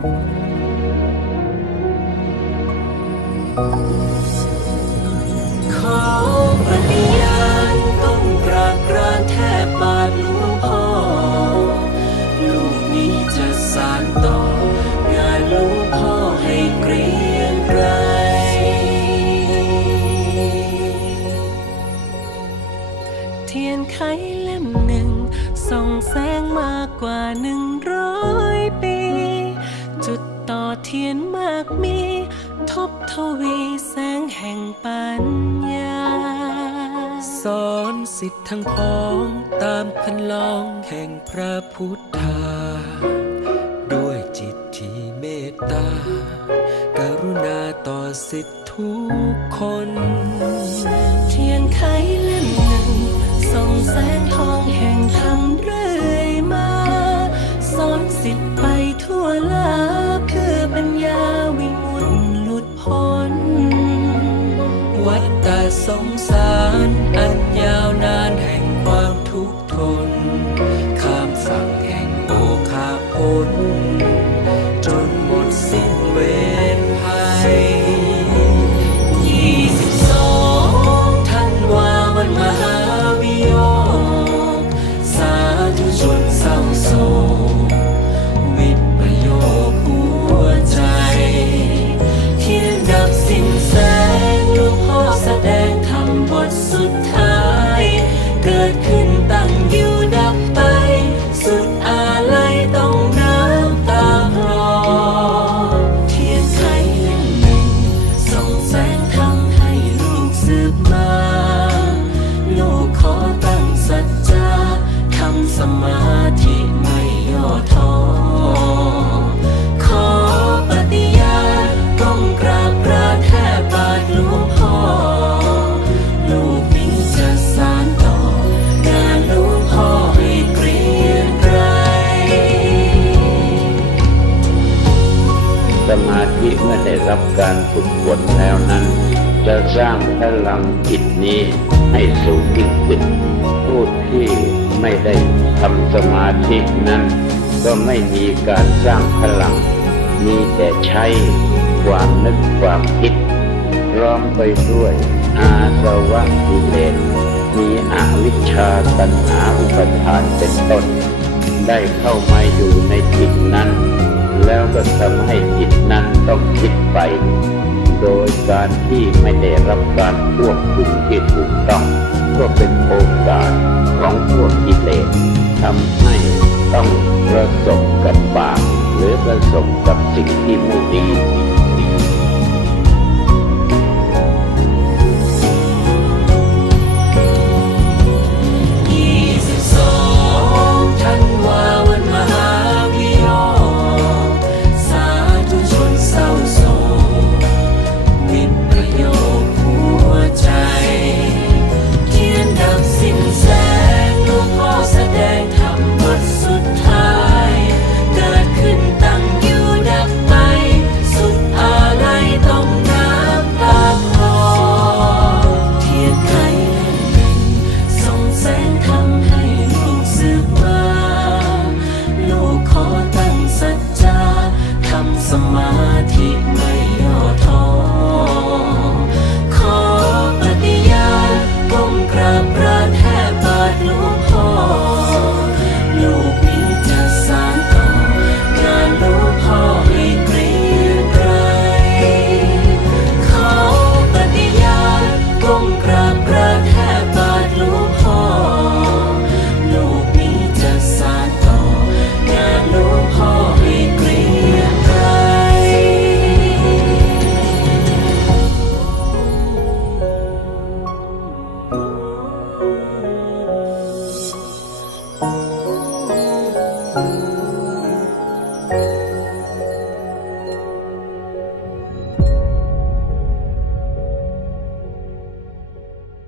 ขอปฏิญาต้องรากราแทบบาทลวงพ่อ ลูกนี้จะสานต่องานลวงพ่อให้เกรียงไกเทียนไขเล่มหนึ่งส่องแสงมากกว่าหนึ่งร้ เทียนมากมี ทบทวีแสงแห่งปัญญา สอนสิทธิ์ทั้งพ้องตามคันลองแห่งพระพุทธา ด้วยจิตที่เมตตากรุณาต่อสิทธิ์ทุกคน เทียนไขเล่ม ฏ มาธิไม่ย่อท้อขอปฏิญาณก้มกราบกราแทบบาทหลวงพ่อ ลูกนี้จะสานต่องานหลวงพ่อให้เกรียงไกรสมาธิเมื่อได้รับการฝึกฝนแล้วนั้น จะสร้างพลังจิตนี้ให้สูงยิ่งขึ้นผู้ที่ไม่ได้ทำสมาธินั้น ก็ไม่มีการสร้างพลัง มีแต่ใช้ความนึกความคิดร้อมไปด้วยอาสวะกิเลสมีอวิชชาตัณหาอุปทานเป็นต้น ได้เข้ามาอยู่ในจิตนั้น แล้วก็ทำให้จิตนั้นต้องคิดไป โดยการที่ไม่ได้รับการควบคุมที่ถูกต้อง ก็เป็นโอกาสของพวกกิเลสทำให้ต้องประสบกับบาปหรือประสบกับสิ่งที่ไม่ดี ลู